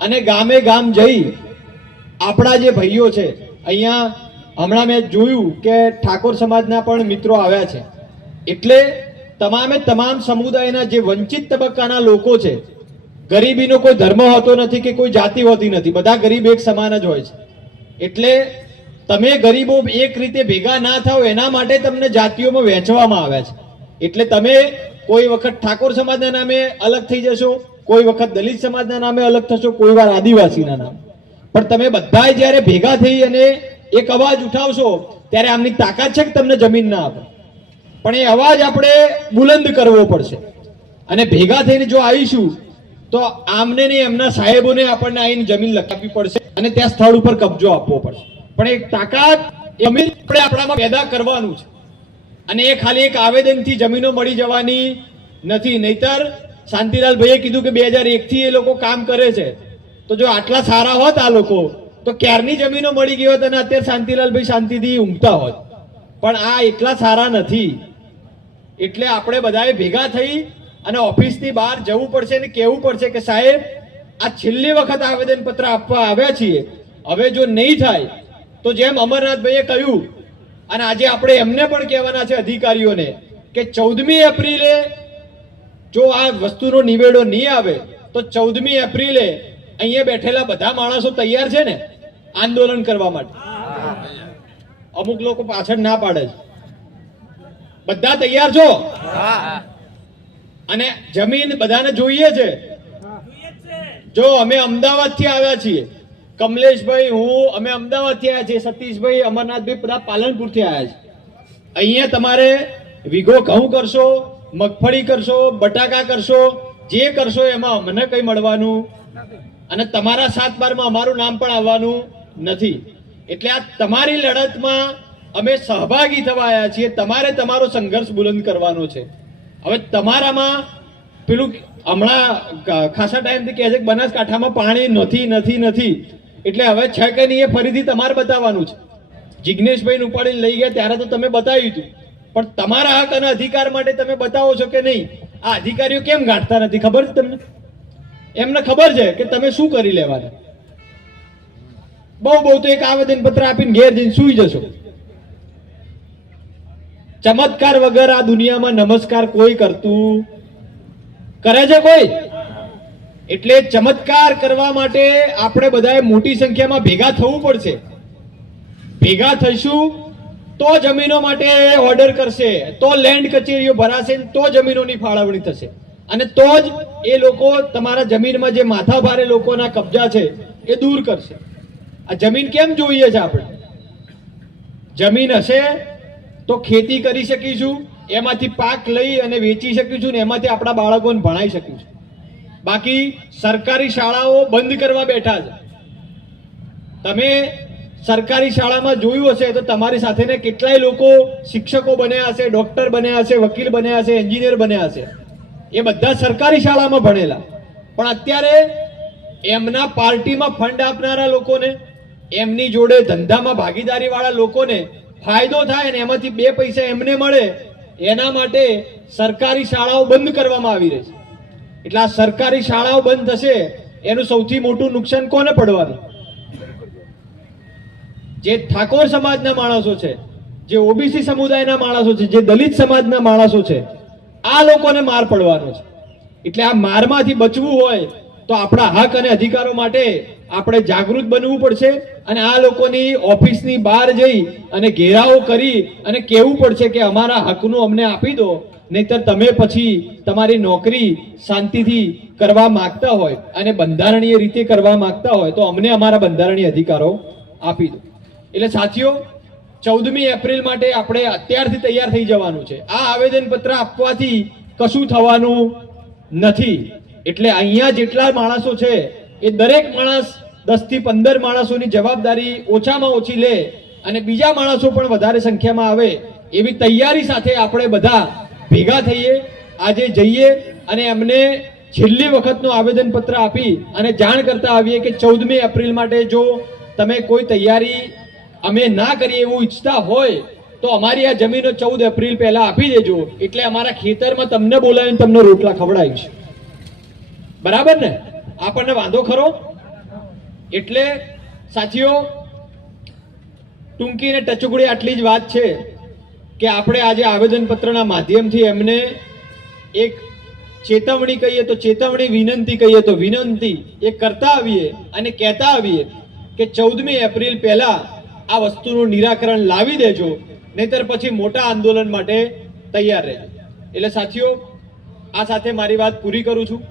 અને ગામે ગામ જઈ આપણા જે ભાઈઓ છે, અહીંયા હમણાં મેં જોયું કે ઠાકોર સમાજના પણ મિત્રો આવ્યા છે. એટલે તમામે તમામ સમુદાયના જે વંચિત તબક્કાના લોકો છે, ગરીબીનો કોઈ ધર્મ હોતો નથી કે કોઈ જાતિ હોતી નથી, બધા ગરીબ એક સમાન જ હોય છે. એટલે તમે ગરીબો એક રીતે ભેગા ના થાવ એના માટે તમને જાતિઓમાં વહેંચવામાં આવ્યા છે. એટલે તમે કોઈ વખત ઠાકોર સમાજના નામે અલગ થઈ જશો કોઈ વખત દલિત સમાજના નામે અલગ થશો, કોઈ વાર આદિવાસીના નામે. પણ તમે બધા જ્યારે ભેગા થઈ અને એક અવાજ ઉઠાવશો, ત્યારે આમની તાકાત છે કે તમને જમીન ના આપે. પણ એ અવાજ આપણે બુલંદ કરવો પડશે. અને ભેગા થઈને જો આવીશું, તો આમને ને એમના સાહેબોને આપણને આવીને જમીન લખાવી પડશે અને ત્યાં સ્થળ ઉપર કબજો આપવો પડશે. પણ એક તાકાત અમીર આપણે આપણામાં પેદા કરવાનું છે. અને એ ખાલી એક આવેદનથી જમીનો મળી જવાની નથી, નહીતર શાંતિલાલ ભાઈએ કીધું કે બે હજાર એકથી એ લોકો કામ કરે છે. તો જો આટલા સારા હોત આ લોકો, તો ક્યારની જમીનો મળી ગઈ હોત અને અત્યારે શાંતિલાલ ભાઈ શાંતિથી ઊંઘતા હોત. પણ આ એટલા સારા નથી. એટલે આપણે બધાએ ભેગા થઈ અને ઓફિસની બહાર જવું પડશે અને કહેવું પડશે કે સાહેબ, આ છેલ્લી વખત આવેદનપત્ર આપવા આવ્યા છીએ. હવે જો નહીં થાય, તો જેમ અમરનાથભાઈએ કહ્યું, અને આજે આપણે એમને પણ કહેવાના છે અધિકારીઓને, કે ચૌદમી એપ્રિલે જો આ વસ્તુનો નિવેડો નહીં આવે, તો ચૌદમી એપ્રિલે અહીંયા બેઠેલા બધા માણસો તૈયાર છે ને આંદોલન કરવા માટે. અમુક લોકો પાછળ ના પાડે છે. બધા તૈયાર છો? અને જમીન બધાને જોઈએ છે? જો અમે અમદાવાદથી આવ્યા છીએ, કમલેશભાઈ, હું, અમે અમદાવાદથી આવ્યા છીએ, સતીશભાઈ, અમરનાથભાઈ બધા પાલનપુરથી આવ્યા છે. અહીંયા તમારે વિગો ઘઉં કરશો મગફળી કરશો, બટાકા કરશો, જે કરશો એમાં મને કઈ મળવાનું અને તમારા સાત બારમાં અમારું નામ પણ આવવાનું નથી. એટલે આ તમારી લડતમાં અમે સહભાગી થવા આવ્યા છીએ. તમારે તમારો સંઘર્ષ બુલંદ કરવાનો છે. હવે તમારામાં પેલું હમણાં ખાસા ટાઈમથી કહે છે કે બનાસકાંઠામાં પાણી નથી નથી નથી. એટલે હવે છે કે નહીં એ ફરીથી તમારે બતાવવાનું છે. જિજ્ઞેશભાઈને ઉપાડીને લઈ ગયા, ત્યારે તો તમે બતાવ્યું હતું. પણ તમારા હક અને અધિકાર માટે તમે બતાવો છો કે નહીં? આ અધિકારીઓ કેમ ગાંઠતા નથી? ખબર છે તમને? એમને ખબર છે કે તમે શું કરી લેવાના. બહુ બહુ તો એક આવેદન પત્ર આપીને ઘેર જઈને સુઈ જશો. ચમત્કાર વગર આ દુનિયામાં નમસ્કાર કોઈ કરતું કરે છે કોઈ? એટલે ચમત્કાર કરવા માટે આપણે બધાએ મોટી સંખ્યામાં ભેગા થવું પડશે. ભેગા થઈશું તો જમીનો માટે ઓર્ડર કરશે, તો લેન્ડ કચેરીઓ ભરાશે, તો જમીનોની ફાળવણી થશે. અને તો જ એ લોકો તમારા જમીનમાં જે માથાભારે લોકોના કબજા છે, એ દૂર કરશે. આ જમીન કેમ જોઈએ છે આપણે? જમીન હશે તો ખેતી કરી શકીશું, એમાંથી પાક લઈ અને વેચી શકીશું ને એમાંથી આપણા બાળકોને ભણાઈ શકીશું. બાકી સરકારી શાળાઓ બંધ કરવા બેઠા છે. તમે સરકારી શાળામાં જોયું હશે તો તમારી સાથેને કેટલાય લોકો શિક્ષકો બન્યા હશે, ડૉક્ટર બન્યા હશે, વકીલ બન્યા હશે, એન્જિનિયર બન્યા હશે. એ બધા સરકારી શાળામાં ભણેલા. પણ અત્યારે એમના પાર્ટીમાં ફંડ આપનારા લોકોને, એમની જોડે ધંધામાં ભાગીદારીવાળા લોકોને ફાયદો થાય અને એમાંથી બે પૈસા એમને મળે, એના માટે સરકારી શાળાઓ બંધ કરવામાં આવી રહી છે. એટલે આ સરકારી શાળાઓ બંધ થશે, એનું સૌથી મોટું નુકસાન કોને પડવાનું? જે ઠાકોર સમાજના માણસો છે, જે ઓબીસી સમુદાયના માણસો છે, જે દલિત સમાજના માણસો છે, આ લોકોને માર પડવાનો છે. એટલે આ મારમાંથી બચવું હોય તો આપણા હક અને અધિકારો માટે આપણે જાગૃત બનવું પડશે અને આ લોકોની ઓફિસની બહાર જઈ અને ઘેરાવો કરી અને કહેવું પડશે કે અમારા હકનું અમને આપી દો, નહીતર તમે પછી તમારી નોકરી શાંતિથી કરવા માંગતા હોય અને બંધારણીય રીતે કરવા માંગતા હોય તો અમને અમારા બંધારણીય અધિકારો આપી દો. એટલે સાથીઓ, ચૌદમી એપ્રિલ માટે આપણે અત્યારથી તૈયાર થઈ જવાનું છે. આ આવેદન પત્ર આપવાથી કશું થવાનું નથી. એટલે અહીંયા જેટલા માણસો છે, એ દરેક માણસ દસથી પંદર માણસોની જવાબદારી ઓછામાં ઓછી લે અને બીજા માણસો પણ વધારે સંખ્યામાં આવે એવી તૈયારી સાથે આપણે બધા ભેગા થઈએ, આજે જઈએ અને એમને છેલ્લી વખતનું આવેદન પત્ર આપી અને જાણ કરતા આવીએ કે ચૌદમી એપ્રિલ માટે જો તમે કોઈ તૈયારી અમે ના કરીએ એવું ઈચ્છતા હોય, તો અમારી આ જમીનો ચૌદ એપ્રિલ પહેલા આપી દેજો. એટલે અમારા ખેતરમાં તમને બોલાવીને તમને રોટલા ખવડાવીશ. બરાબર ને? આપણને વાંધો ખરો? એટલે સાથીઓ, ટૂંકી અને ટચુકડી આટલી જ વાત છે કે આપણે આજે આવેદનપત્રના માધ્યમથી એમને એક ચેતવણી કહીએ તો ચેતવણી, વિનંતી કહીએ તો વિનંતી, એ કરતા આવીએ અને કહેતા આવીએ કે ચૌદમી એપ્રિલ પહેલા આ વસ્તુનું નિરાકરણ લાવી દેજો, નહીતર પછી મોટા આંદોલન માટે તૈયાર રહેજો. એટલે સાથીઓ, આ સાથે મારી વાત પૂરી કરું છું.